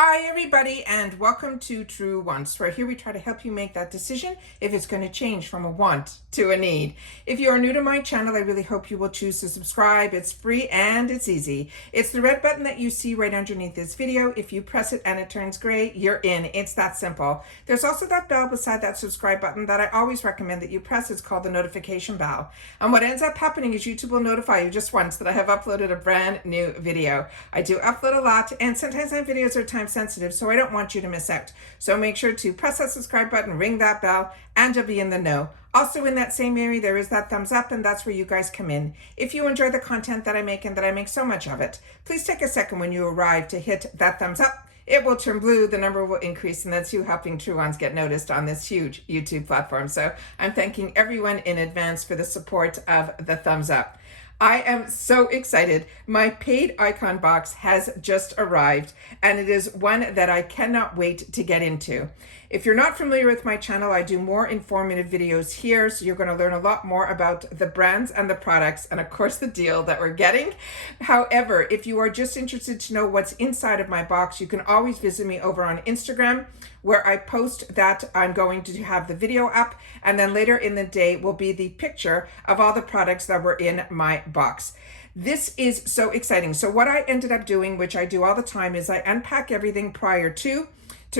Hi everybody, and welcome to True Wants, where here we try to help you make that decision if it's going to change from a want to a need. If you are new to my channel, I really hope you will choose to subscribe. It's free and it's easy. It's the red button that you see right underneath this video. If you press it and it turns gray, you're in. It's that simple. There's also that bell beside that subscribe button that I always recommend that you press. It's called the notification bell. And what ends up happening is YouTube will notify you just once that I have uploaded a brand new video. I do upload a lot, and sometimes my videos are time sensitive, so I don't want you to miss out. So make sure to press that subscribe button, ring that bell, and you'll be in the know. Also in that same area, there is that thumbs up, and that's where you guys come in. If you enjoy the content that I make, and that I make so much of it, please take a second when you arrive to hit that thumbs up. It will turn blue, the number will increase, and that's you helping True Ones get noticed on this huge YouTube platform. So I'm thanking everyone in advance for the support of the thumbs up. I am so excited. My paid icon box has just arrived, and it is one that I cannot wait to get into. If you're not familiar with my channel, I do more informative videos here, so you're going to learn a lot more about the brands and the products, and of course the deal that we're getting. However, if you are just interested to know what's inside of my box, you can always visit me over on Instagram, where I post that I'm going to have the video up, and then later in the day will be the picture of all the products that were in my box. This is so exciting. So what I ended up doing, which I do all the time, is I unpack everything prior to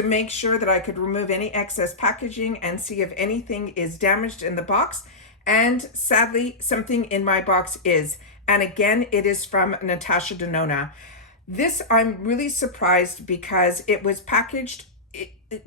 make sure that I could remove any excess packaging and see if anything is damaged in the box. And sadly, something in my box is. And again, it is from Natasha Denona. This, I'm really surprised because it was packaged,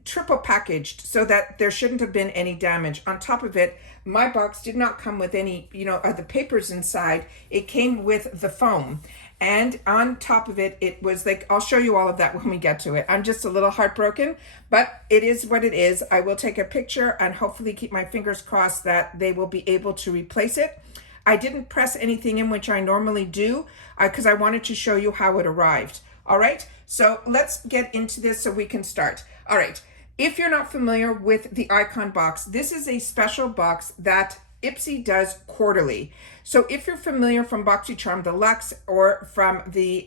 triple packaged, so that there shouldn't have been any damage. On top of it, my box did not come with any, of the papers inside. It came with the foam. And on top of it, it was like, I'll show you all of that when we get to it. I'm just a little heartbroken, but it is what it is. I will take a picture and hopefully keep my fingers crossed that they will be able to replace it. I didn't press anything in, which I normally do, because I wanted to show you how it arrived. All right, so let's get into this so we can start. All right, if you're not familiar with the icon box, this is a special box that IPSY does quarterly. So if you're familiar from BoxyCharm Deluxe or from the,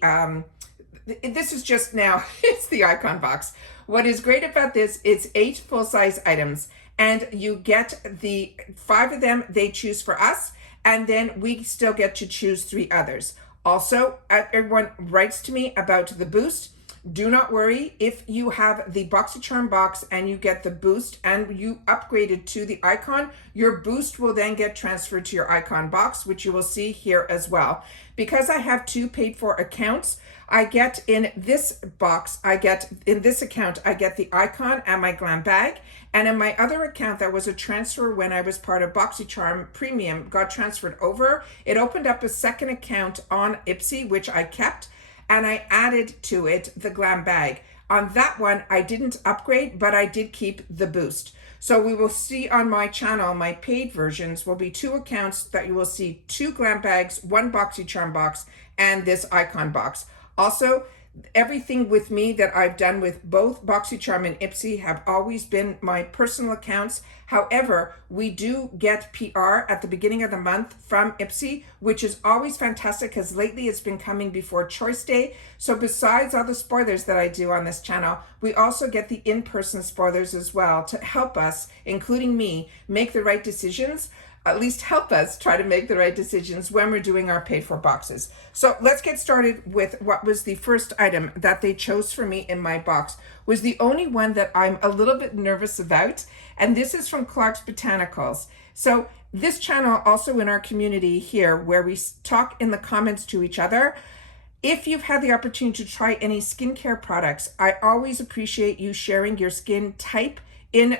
this is just now, it's the icon box. What is great about this, it's 8 full-size items, and you get the 5 of them they choose for us, and then we still get to choose 3 others. Also, everyone writes to me about the boost. Do not worry, if you have the BoxyCharm box and you get the boost and you upgraded to the icon, your boost will then get transferred to your icon box, which you will see here as well. Because I have 2 paid for accounts, I get in this box, in this account, I get the icon and my glam bag. And in my other account, that was a transfer when I was part of BoxyCharm Premium, got transferred over. It opened up a second account on IPSY, which I kept, and I added to it the glam bag. On that one, I didn't upgrade, but I did keep the boost. So we will see on my channel, my paid versions will be 2 accounts that you will see 2 glam bags, 1 BoxyCharm box, and this icon box. Also, everything with me that I've done with both BoxyCharm and IPSY have always been my personal accounts. However, we do get PR at the beginning of the month from IPSY, which is always fantastic because lately it's been coming before Choice Day. So besides all the spoilers that I do on this channel, we also get the in-person spoilers as well to help us, including me, make the right decisions. At least help us try to make the right decisions when we're doing our paid for boxes. So let's get started with what was the first item that they chose for me in my box. Was the only one that I'm a little bit nervous about, and this is from Clark's Botanicals. So this channel, also in our community here, where we talk in the comments to each other, if you've had the opportunity to try any skincare products, I always appreciate you sharing your skin type in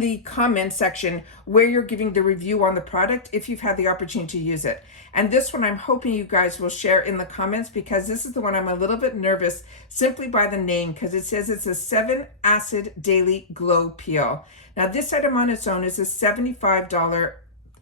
the comment section where you're giving the review on the product if you've had the opportunity to use it. And this one I'm hoping you guys will share in the comments, because this is the one I'm a little bit nervous simply by the name, because it says it's a 7-acid daily glow peel. Now this item on its own is a $75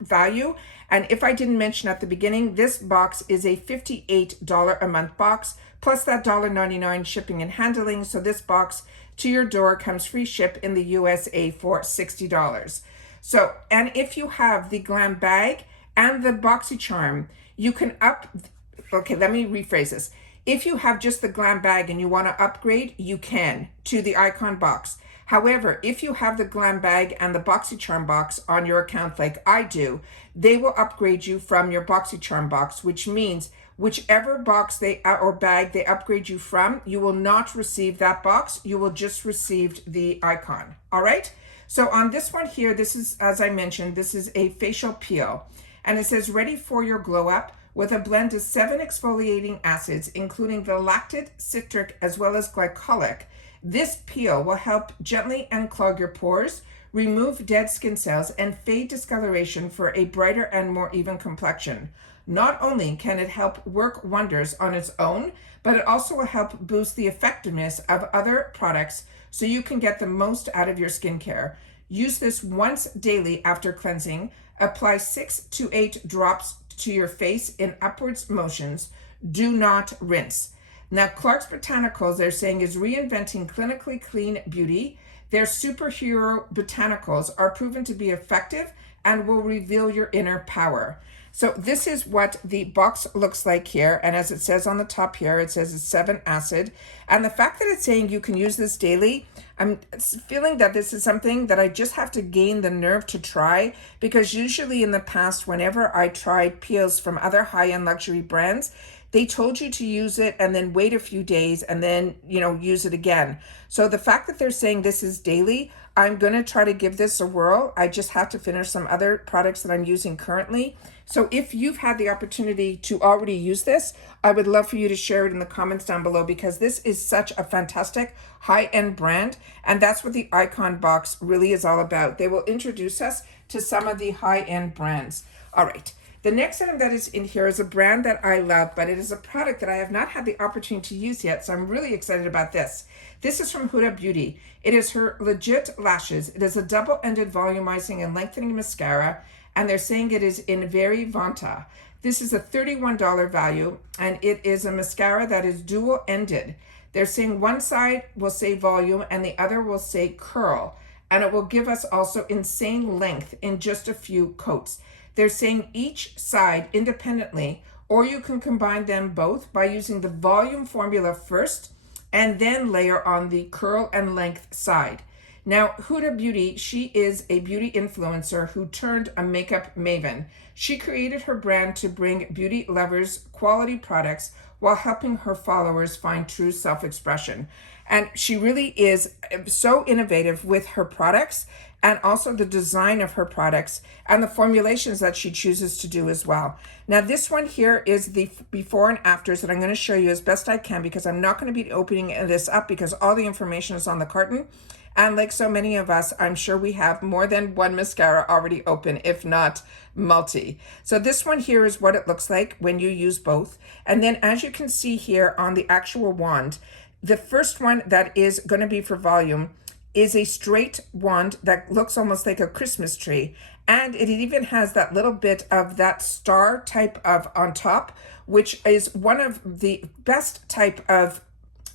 value, and if I didn't mention at the beginning, this box is a $58 a month box plus that $1.99 shipping and handling. So this box to your door comes free ship in the USA for $60. So, and if you have the glam bag and the BoxyCharm, you can let me rephrase this. If you have just the Glam bag and you want to upgrade, you can to the Icon box. However, if you have the Glam bag and the BoxyCharm box on your account like I do, they will upgrade you from your BoxyCharm box, which means whichever box or bag they upgrade you from, you will not receive that box. You will just receive the Icon. All right. So on this one here, this is, as I mentioned, this is a facial peel, and it says ready for your glow up with a blend of 7 exfoliating acids, including the lactic, citric, as well as glycolic. This peel will help gently unclog your pores, remove dead skin cells, and fade discoloration for a brighter and more even complexion. Not only can it help work wonders on its own, but it also will help boost the effectiveness of other products so you can get the most out of your skincare. Use this once daily after cleansing. Apply 6 to 8 drops to your face in upwards motions. Do not rinse. Now, Clark's Botanicals, they're saying, is reinventing clinically clean beauty. Their superhero botanicals are proven to be effective and will reveal your inner power. So this is what the box looks like here. And as it says on the top here, it says it's 7 acid. And the fact that it's saying you can use this daily, I'm feeling that this is something that I just have to gain the nerve to try, because usually in the past, whenever I tried peels from other high-end luxury brands, they told you to use it and then wait a few days and then, use it again. So the fact that they're saying this is daily, I'm going to try to give this a whirl. I just have to finish some other products that I'm using currently. So if you've had the opportunity to already use this, I would love for you to share it in the comments down below, because this is such a fantastic high-end brand. And that's what the Icon box really is all about. They will introduce us to some of the high-end brands. All right. The next item that is in here is a brand that I love, but it is a product that I have not had the opportunity to use yet, so I'm really excited about this. This is from Huda Beauty. It is her Legit Lashes. It is a double-ended volumizing and lengthening mascara, and they're saying it is in Very Vanta. This is a $31 value, and it is a mascara that is dual-ended. They're saying one side will say volume and the other will say curl, and it will give us also insane length in just a few coats. They're saying each side independently, or you can combine them both by using the volume formula first and then layer on the curl and length side. Now, Huda Beauty, she is a beauty influencer who turned a makeup maven. She created her brand to bring beauty lovers quality products while helping her followers find true self-expression. And she really is so innovative with her products, and also the design of her products and the formulations that she chooses to do as well. Now, this one here is the before and afters that I'm going to show you as best I can, because I'm not going to be opening this up because all the information is on the carton. And like so many of us, I'm sure we have more than one mascara already open, if not multi. So this one here is what it looks like when you use both. And then as you can see here on the actual wand, the first one that is going to be for volume is a straight wand that looks almost like a Christmas tree. And it even has that little bit of that star type of on top, which is one of the best type of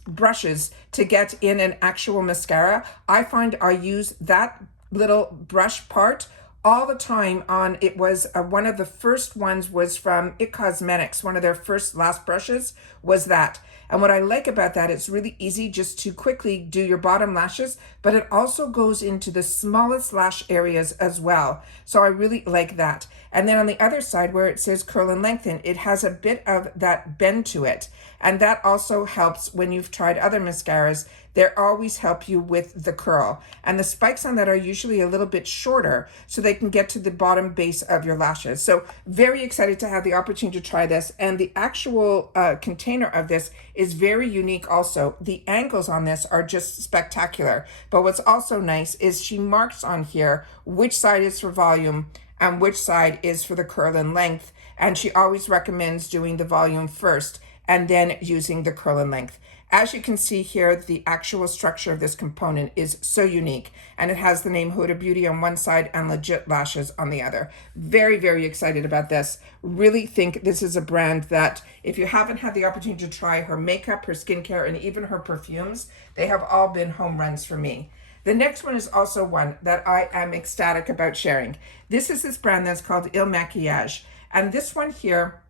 brushes to get in an actual mascara. I find I use that little brush part all the time on, it was one of the first ones was from IT Cosmetics. One of their first last brushes was that. And what I like about that, it's really easy just to quickly do your bottom lashes, but it also goes into the smallest lash areas as well. So I really like that. And then on the other side where it says curl and lengthen, it has a bit of that bend to it. And that also helps when you've tried other mascaras. They always help you with the curl. And the spikes on that are usually a little bit shorter so they can get to the bottom base of your lashes. So very excited to have the opportunity to try this. And the actual container of this is very unique also. The angles on this are just spectacular. But what's also nice is she marks on here which side is for volume and which side is for the curl and length. And she always recommends doing the volume first and then using the curl and length. As you can see here, the actual structure of this component is so unique, and it has the name Huda Beauty on one side and Legit Lashes on the other. Very, very excited about this. Really think this is a brand that if you haven't had the opportunity to try her makeup, her skincare, and even her perfumes, they have all been home runs for me. The next one is also one that I am ecstatic about sharing. This is this brand that's called Il Maquillage. And this one here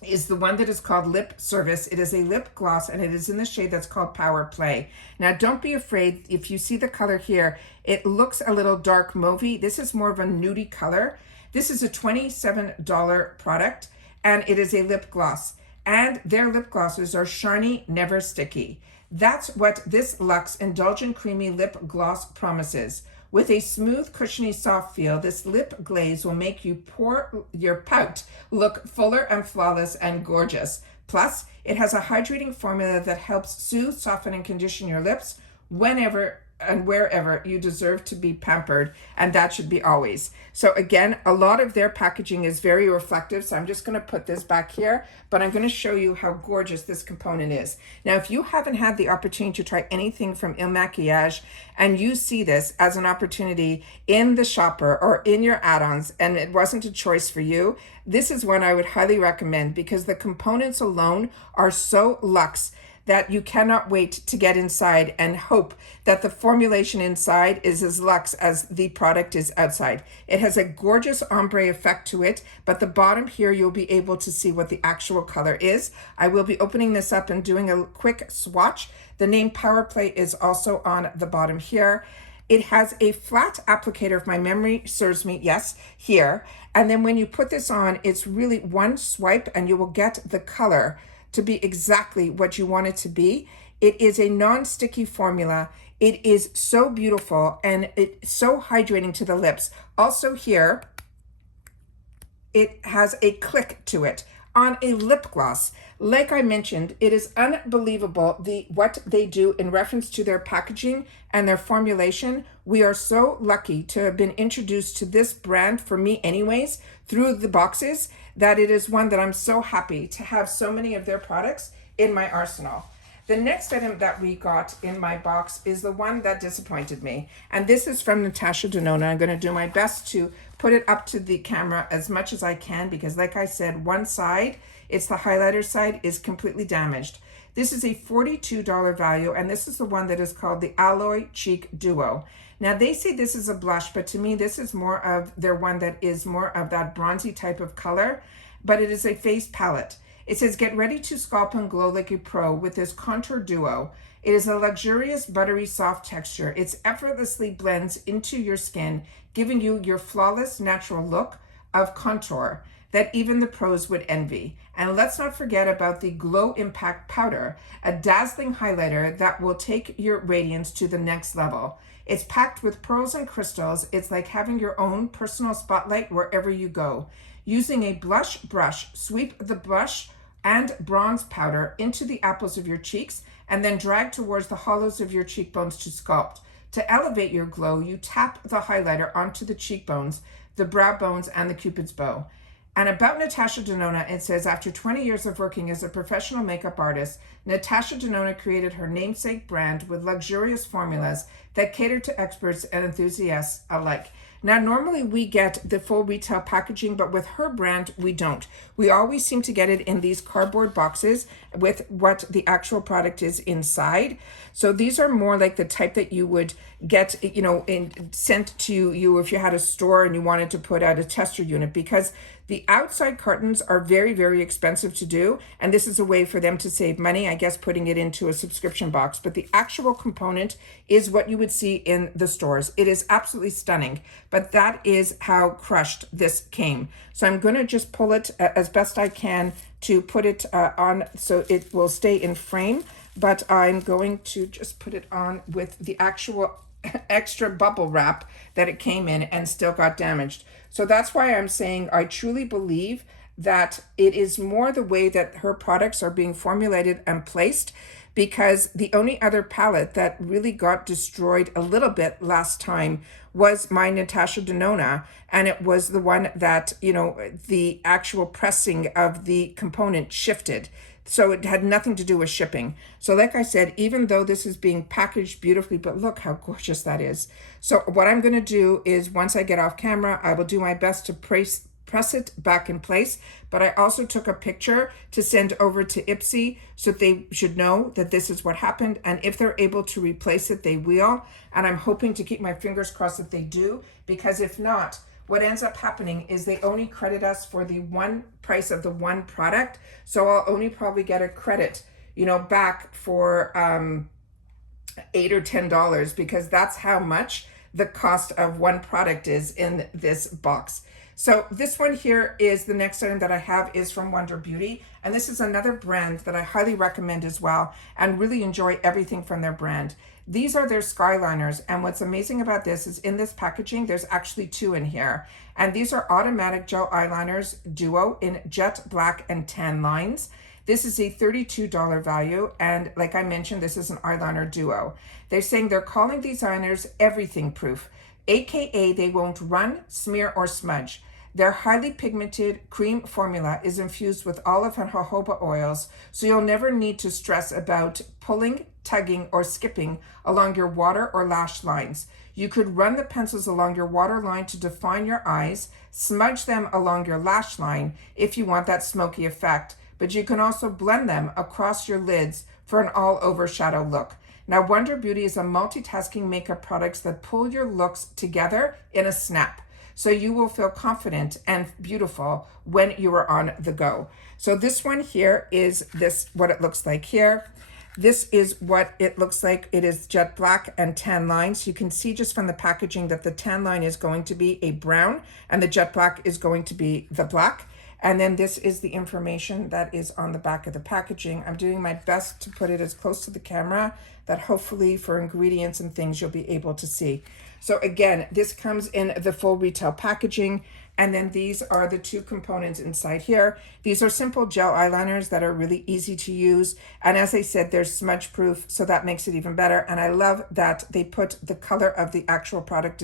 is the one that is called Lip Service. It is a lip gloss and it is in the shade that's called Power Play. Now don't be afraid if you see the color here, it looks a little dark mauvey. This is more of a nudie color. This is a $27 product and it is a lip gloss. And their lip glosses are shiny, never sticky. That's what this Luxe Indulgent Creamy Lip Gloss promises. With a smooth, cushiony, soft feel, this lip glaze will make your pout look fuller and flawless and gorgeous. Plus, it has a hydrating formula that helps soothe, soften, and condition your lips whenever and wherever you deserve to be pampered, and that should be always. So again, a lot of their packaging is very reflective, so I'm just going to put this back here, but I'm going to show you how gorgeous this component is. Now, if you haven't had the opportunity to try anything from Il Maquillage and you see this as an opportunity in the shopper or in your add-ons and it wasn't a choice for you, this is one I would highly recommend because the components alone are so luxe that you cannot wait to get inside and hope that the formulation inside is as luxe as the product is outside. It has a gorgeous ombre effect to it, but the bottom here, you'll be able to see what the actual color is. I will be opening this up and doing a quick swatch. The name Power Play is also on the bottom here. It has a flat applicator, if my memory serves me, yes, here. And then when you put this on, it's really one swipe and you will get the color to be exactly what you want it to be. It is a non-sticky formula. It is so beautiful and it's so hydrating to the lips. Also here, it has a click to it on a lip gloss. Like I mentioned, it is unbelievable what they do in reference to their packaging and their formulation. We are so lucky to have been introduced to this brand, for me anyways, through the boxes, that it is one that I'm so happy to have so many of their products in my arsenal. The next item that we got in my box is the one that disappointed me. And this is from Natasha Denona. I'm going to do my best to put it up to the camera as much as I can because like I said, one side, it's the highlighter side, is completely damaged. This is a $42 value and this is the one that is called the Alloy Cheek Duo. Now they say this is a blush, but to me this is more of their one that is more of that bronzy type of color, but it is a face palette. It says, get ready to sculpt and glow like a pro with this contour duo. It is a luxurious, buttery, soft texture. It effortlessly blends into your skin, giving you your flawless, natural look of contour that even the pros would envy. And let's not forget about the Glow Impact Powder, a dazzling highlighter that will take your radiance to the next level. It's packed with pearls and crystals. It's like having your own personal spotlight wherever you go. Using a blush brush, sweep the blush and bronze powder into the apples of your cheeks and then drag towards the hollows of your cheekbones to sculpt. To elevate your glow, you tap the highlighter onto the cheekbones, the brow bones, and the cupid's bow. And about Natasha Denona, it says, after 20 years of working as a professional makeup artist, Natasha Denona created her namesake brand with luxurious formulas that cater to experts and enthusiasts alike. Now, normally we get the full retail packaging, but with her brand, we don't. We always seem to get it in these cardboard boxes with what the actual product is inside. So these are more like the type that you would get, sent to you if you had a store and you wanted to put out a tester unit, because the outside cartons are very, very expensive to do. And this is a way for them to save money, I guess, putting it into a subscription box. But the actual component is what you would see in the stores. It is absolutely stunning. But that is how crushed this came. So I'm going to just pull it as best I can to put it on so it will stay in frame. But I'm going to just put it on with the actual extra bubble wrap that it came in and still got damaged. So that's why I'm saying I truly believe that it is more the way that her products are being formulated and placed, because the only other palette that really got destroyed a little bit last time was my Natasha Denona, and it was the one that, the actual pressing of the component shifted. So it had nothing to do with shipping. So like I said, even though this is being packaged beautifully, but look how gorgeous that is. So what I'm going to do is once I get off camera, I will do my best to press it back in place. But I also took a picture to send over to IPSY so they should know that this is what happened. And if they're able to replace it, they will. And I'm hoping to keep my fingers crossed that they do, because if not, what ends up happening is they only credit us for the one price of the one product. So I'll only probably get a credit, you know, back for $8 or $10, because that's how much the cost of one product is in this box. So this one here is the next item that I have is from Wonder Beauty. And this is another brand that I highly recommend as well, and really enjoy everything from their brand. These are their Skyliners. And what's amazing about this is in this packaging, there's actually two in here. And these are automatic gel eyeliners duo in jet black and tan lines. This is a $32 value. And like I mentioned, this is an eyeliner duo. They're saying they're calling these eyeliners everything proof, AKA they won't run, smear, or smudge. Their highly pigmented cream formula is infused with olive and jojoba oils, so you'll never need to stress about pulling, tugging, or skipping along your water or lash lines. You could run the pencils along your waterline to define your eyes, smudge them along your lash line if you want that smoky effect, but you can also blend them across your lids for an all-over shadow look. Now, Wonder Beauty is a multitasking makeup products that pull your looks together in a snap. So you will feel confident and beautiful when you are on the go. So this one here is what it looks like here. This is what it looks like. It is jet black and tan lines. You can see just from the packaging that the tan line is going to be a brown and the jet black is going to be the black. And then this is the information that is on the back of the packaging. I'm doing my best to put it as close to the camera that hopefully for ingredients and things you'll be able to see. So again, this comes in the full retail packaging. And then these are the two components inside here. These are simple gel eyeliners that are really easy to use. And as I said, they're smudge proof, so that makes it even better. And I love that they put the color of the actual product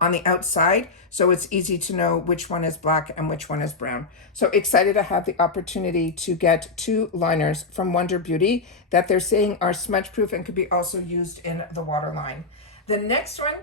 on the outside, so it's easy to know which one is black and which one is brown. So excited to have the opportunity to get two liners from Wonder Beauty that they're saying are smudge proof and could be also used in the waterline. The next one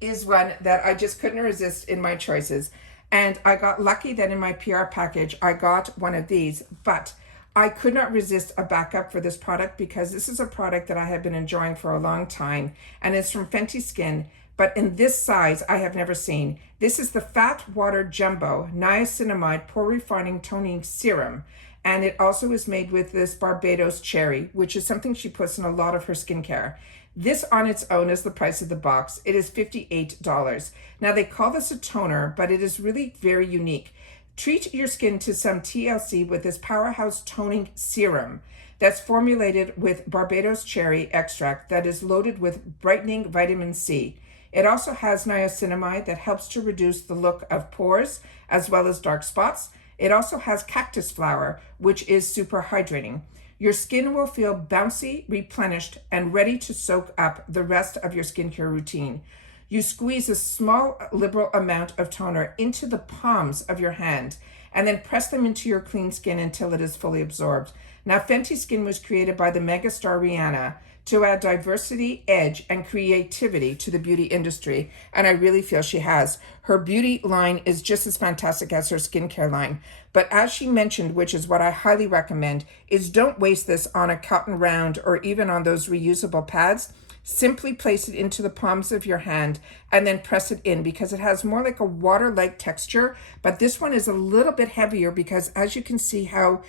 is one that I just couldn't resist in my choices. And I got lucky that in my PR package, I got one of these, but I could not resist a backup for this product because this is a product that I have been enjoying for a long time, and it's from Fenty Skin, but in this size I have never seen. This is the Fat Water Jumbo Niacinamide Pore Refining Toning Serum, and it also is made with this Barbados cherry, which is something she puts in a lot of her skincare. This on its own is the price of the box. It is $58. Now they call this a toner, but it is really very unique. Treat your skin to some TLC with this powerhouse toning serum that's formulated with Barbados cherry extract that is loaded with brightening vitamin C. It also has niacinamide that helps to reduce the look of pores as well as dark spots. It also has cactus flower, which is super hydrating. Your skin will feel bouncy, replenished, and ready to soak up the rest of your skincare routine. You squeeze a small, liberal amount of toner into the palms of your hand and then press them into your clean skin until it is fully absorbed. Now, Fenty Skin was created by the megastar Rihanna to add diversity, edge, and creativity to the beauty industry, and I really feel she has. Her beauty line is just as fantastic as her skincare line. But as she mentioned, which is what I highly recommend, is don't waste this on a cotton round or even on those reusable pads. Simply place it into the palms of your hand and then press it in because it has more like a water-like texture, but this one is a little bit heavier because as you can see how,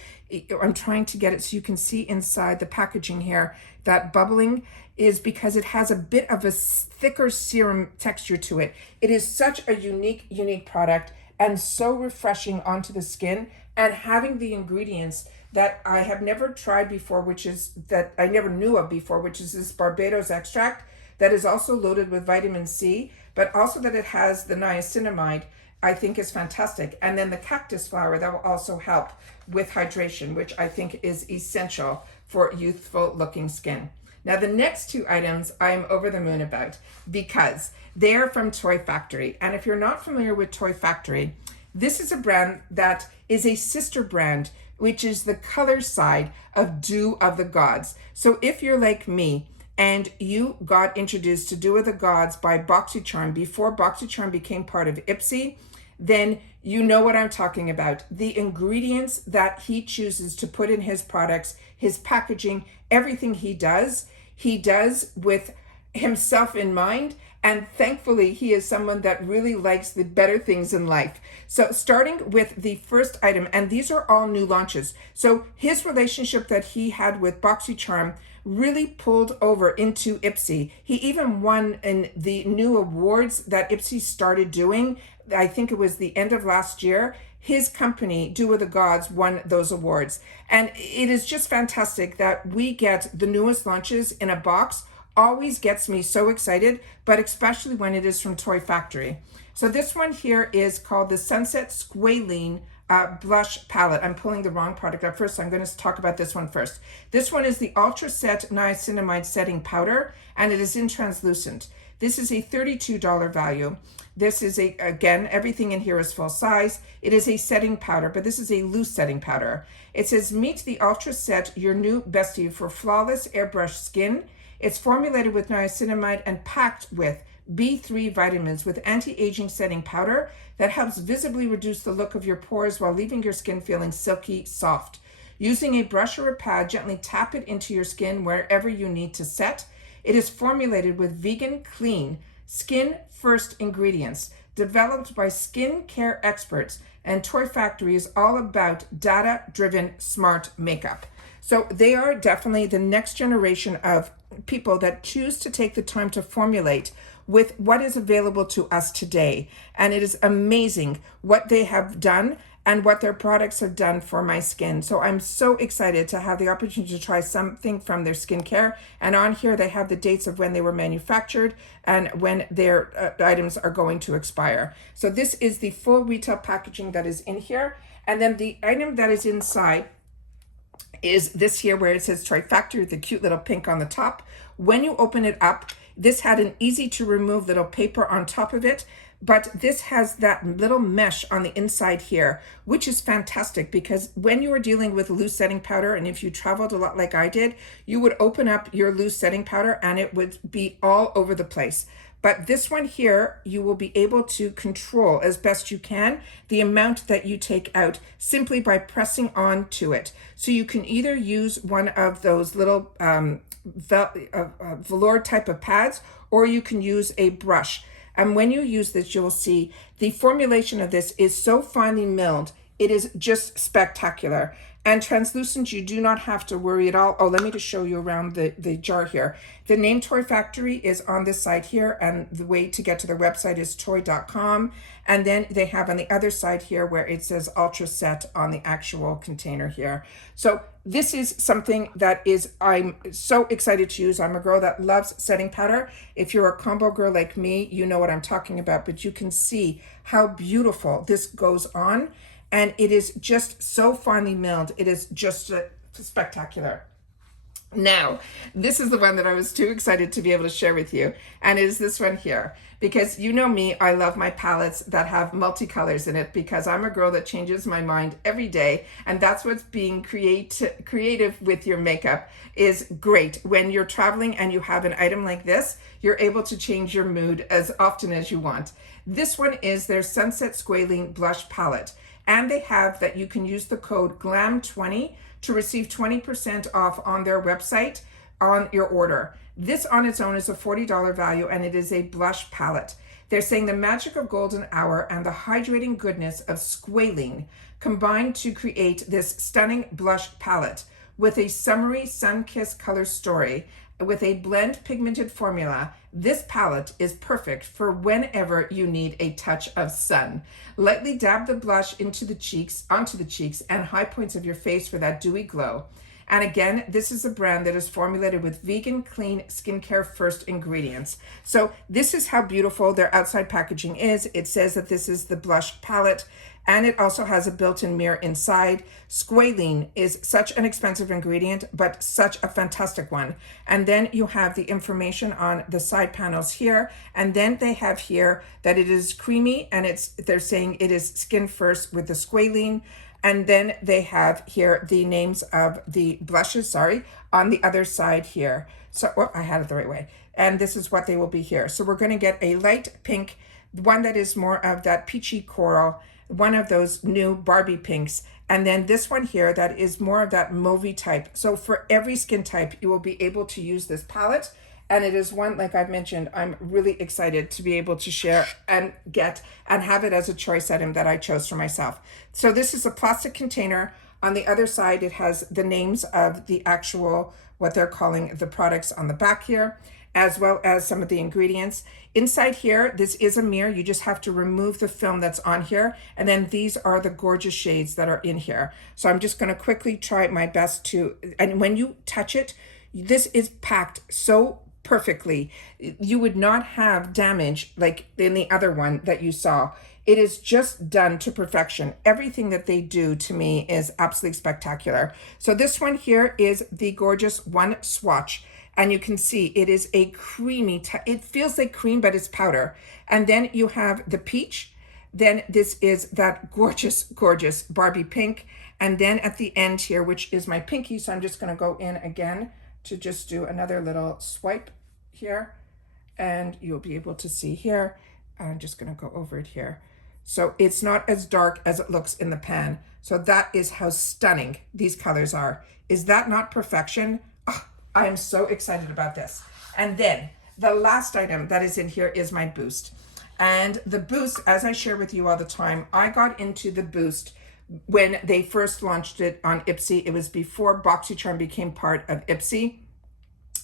I'm trying to get it so you can see inside the packaging here, that bubbling is because it has a bit of a thicker serum texture to it. It is such a unique product and so refreshing onto the skin, and having the ingredients that I have never tried before, that I never knew of before, which is this Barbados extract that is also loaded with vitamin C, but also that it has the niacinamide, I think is fantastic. And then the cactus flower that will also help with hydration, which I think is essential for youthful looking skin. Now the next two items I'm over the moon about because they're from Toy Factory. And if you're not familiar with Toy Factory, this is a brand that is a sister brand, which is the color side of Dew of the Gods. So if you're like me and you got introduced to Dew of the Gods by BoxyCharm before BoxyCharm became part of IPSY, then you know what I'm talking about. The ingredients that he chooses to put in his products, his packaging, everything he does with himself in mind. And thankfully, he is someone that really likes the better things in life. So starting with the first item, and these are all new launches. So his relationship that he had with BoxyCharm really pulled over into IPSY. He even won in the new awards that IPSY started doing. I think it was the end of last year. His company, Do of the Gods, won those awards. And it is just fantastic that we get the newest launches in a box. Always gets me so excited, but especially when it is from Toy Factory. So this one here is called the Sunset Squalene Blush Palette. I'm pulling the wrong product up first, so I'm going to talk about this one first. This one is the Ultra Set Niacinamide Setting Powder, and it is in translucent. This is a $32 value. This is again, everything in here is full size. It is a setting powder, but this is a loose setting powder. It says, meet the Ultra Set, your new bestie for flawless airbrush skin. It's formulated with niacinamide and packed with B3 vitamins with anti-aging setting powder that helps visibly reduce the look of your pores while leaving your skin feeling silky soft. Using a brush or a pad, gently tap it into your skin wherever you need to set. It is formulated with vegan, clean, skin-first ingredients developed by skin care experts, and Toy Factory is all about data-driven smart makeup. So they are definitely the next generation of people that choose to take the time to formulate with what is available to us today. And it is amazing what they have done and what their products have done for my skin. So I'm so excited to have the opportunity to try something from their skincare. And on here, they have the dates of when they were manufactured and when their items are going to expire. So this is the full retail packaging that is in here. And then the item that is inside is this here where it says Toy Factory with the cute little pink on the top. When you open it up, this had an easy to remove little paper on top of it, but this has that little mesh on the inside here, which is fantastic because when you are dealing with loose setting powder, and if you traveled a lot like I did, you would open up your loose setting powder and it would be all over the place. But this one here, you will be able to control as best you can the amount that you take out simply by pressing on to it. So you can either use one of those little velour type of pads, or you can use a brush. And when you use this, you'll see the formulation of this is so finely milled. It is just spectacular. And translucent, you do not have to worry at all. Oh, let me just show you around the jar here. The name Toy Factory is on this side here, and the way to get to their website is toy.com. And then they have on the other side here where it says Ultra Set on the actual container here. So this is something that I'm so excited to use. I'm a girl that loves setting powder. If you're a combo girl like me, you know what I'm talking about, but you can see how beautiful this goes on. And it is just so finely milled. It is just spectacular. Now, this is the one that I was too excited to be able to share with you. And it is this one here. Because you know me, I love my palettes that have multicolors in it because I'm a girl that changes my mind every day. And that's what's being creative with your makeup is great. When you're traveling and you have an item like this, you're able to change your mood as often as you want. This one is their Sunset Squalene Blush Palette. And they have that you can use the code GLAM20 to receive 20% off on their website on your order. This on its own is a $40 value, and it is a blush palette. They're saying the magic of golden hour and the hydrating goodness of squalene combine to create this stunning blush palette with a summery sun-kissed color story. With a blend pigmented formula, this palette is perfect for whenever you need a touch of sun. Lightly dab the blush onto the cheeks and high points of your face for that dewy glow. And again, this is a brand that is formulated with vegan, clean, skincare first ingredients. So this is how beautiful their outside packaging is. It says that this is the blush palette, and it also has a built-in mirror inside. Squalene is such an expensive ingredient, but such a fantastic one. And then you have the information on the side panels here. And then they have here that it is creamy, and they're saying it is skin first with the squalene. And then they have here the names of the blushes, on the other side here. So, I had it the right way. And this is what they will be here. So we're going to get a light pink, one that is more of that peachy coral, one of those new Barbie pinks, and then this one here that is more of that mauvey type. So for every skin type, you will be able to use this palette, And it is one, like I've mentioned, I'm really excited to be able to share and get and have it as a choice item that I chose for myself. So this is a plastic container. On the other side, it has the names of the actual, what they're calling the products on the back here, as well as some of the ingredients. Inside here, this is a mirror. You just have to remove the film that's on here. And then these are the gorgeous shades that are in here. So I'm just going to quickly try my best to, and when you touch it, this is packed so perfectly. You would not have damage like in the other one that you saw. It is just done to perfection. Everything that they do to me is absolutely spectacular. So this one here is the gorgeous one swatch. And you can see it is a creamy, it feels like cream, but it's powder. And then you have the peach. Then this is that gorgeous, gorgeous Barbie pink. And then at the end here, which is my pinky. So I'm just gonna go in again to just do another little swipe here. And you'll be able to see here. I'm just gonna go over it here. So it's not as dark as it looks in the pan. So that is how stunning these colors are. Is that not perfection? Oh, I am so excited about this. And then the last item that is in here is my boost. And the boost, as I share with you all the time, I got into the boost when they first launched it on IPSY. It was before BoxyCharm became part of IPSY.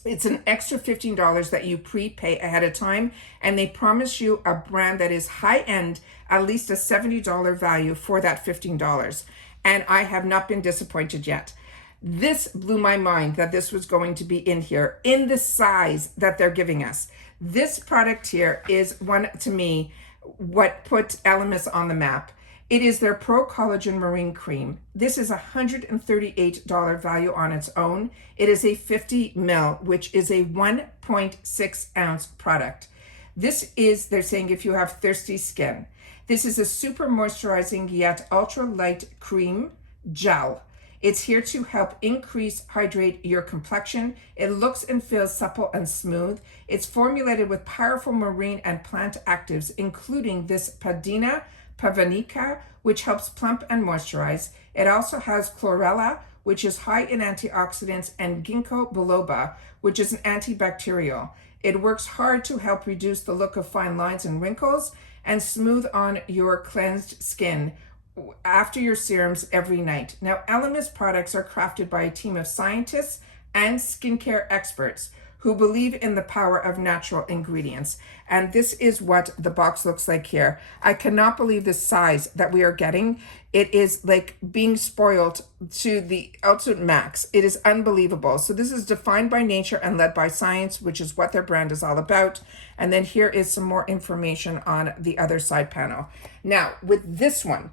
It's an extra $15 that you prepay ahead of time, and they promise you a brand that is high-end, at least a $70 value for that $15. And I have not been disappointed yet. This blew my mind that this was going to be in here in the size that they're giving us. This product here is one, to me, what put Elemis on the map. It is their Pro Collagen Marine Cream. This is a $138 value on its own. It is a 50 ml, which is a 1.6 ounce product. This is, they're saying, if you have thirsty skin. This is a super moisturizing yet ultra light cream gel. It's here to help hydrate your complexion. It looks and feels supple and smooth. It's formulated with powerful marine and plant actives, including this Padina pavanica, which helps plump and moisturize. It also has chlorella, which is high in antioxidants, and ginkgo biloba, which is an antibacterial. It works hard to help reduce the look of fine lines and wrinkles and smooth on your cleansed skin after your serums every night. Now, Elemis products are crafted by a team of scientists and skincare experts who believe in the power of natural ingredients. And this is what the box looks like here. I cannot believe the size that we are getting. It is like being spoiled to the ultimate max. It is unbelievable. So this is defined by nature and led by science, which is what their brand is all about. And then here is some more information on the other side panel. Now, with this one,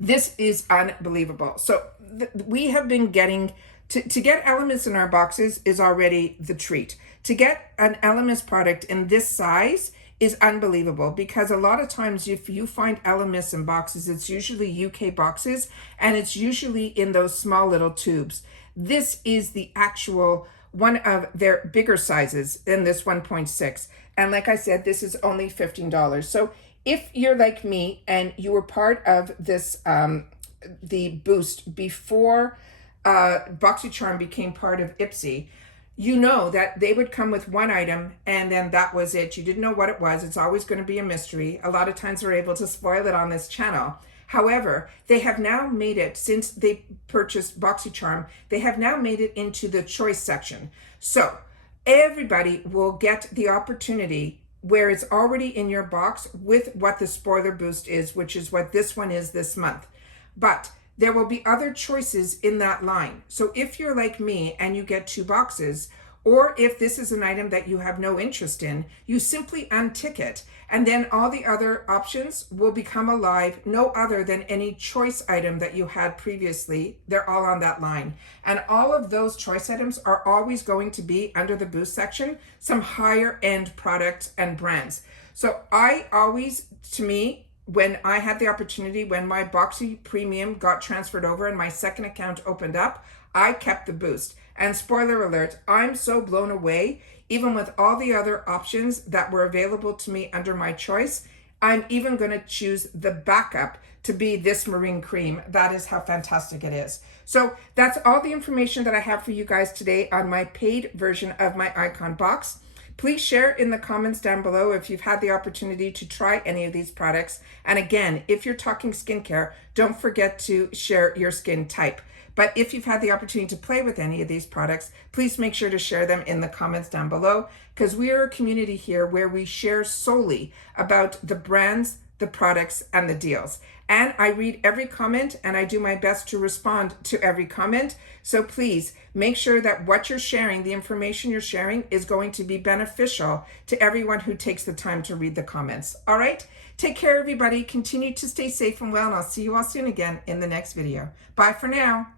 this is unbelievable. So we have been getting, to get Elemis in our boxes is already the treat. To get an Elemis product in this size is unbelievable, because a lot of times if you find Elemis in boxes, it's usually UK boxes, and it's usually in those small little tubes. This is the actual one of their bigger sizes in this 1.6. And like I said, this is only $15. So if you're like me and you were part of this, the boost before BoxyCharm became part of IPSY, you know that they would come with one item and then that was it. You didn't know what it was. It's always going to be a mystery. A lot of times we're able to spoil it on this channel. However, they have now made it, since they purchased BoxyCharm, they have now made it into the choice section. So everybody will get the opportunity where it's already in your box with what the spoiler boost is, which is what this one is this month. But there will be other choices in that line. So if you're like me and you get 2 boxes, or if this is an item that you have no interest in, you simply untick it, and then all the other options will become alive, no other than any choice item that you had previously. They're all on that line. And all of those choice items are always going to be under the boost section, some higher end products and brands. So I always, to me, when I had the opportunity, when my Boxy Premium got transferred over and my second account opened up, I kept the boost. And spoiler alert, I'm so blown away, even with all the other options that were available to me under my choice. I'm even going to choose the backup to be this marine cream. That is how fantastic it is. So that's all the information that I have for you guys today on my paid version of my icon box. Please share in the comments down below if you've had the opportunity to try any of these products. And again, if you're talking skincare, don't forget to share your skin type. But if you've had the opportunity to play with any of these products, please make sure to share them in the comments down below, because we are a community here where we share solely about the brands, the products, and the deals. And I read every comment and I do my best to respond to every comment. So please make sure that what you're sharing, the information you're sharing, is going to be beneficial to everyone who takes the time to read the comments. All right? Take care, everybody. Continue to stay safe and well, and I'll see you all soon again in the next video. Bye for now.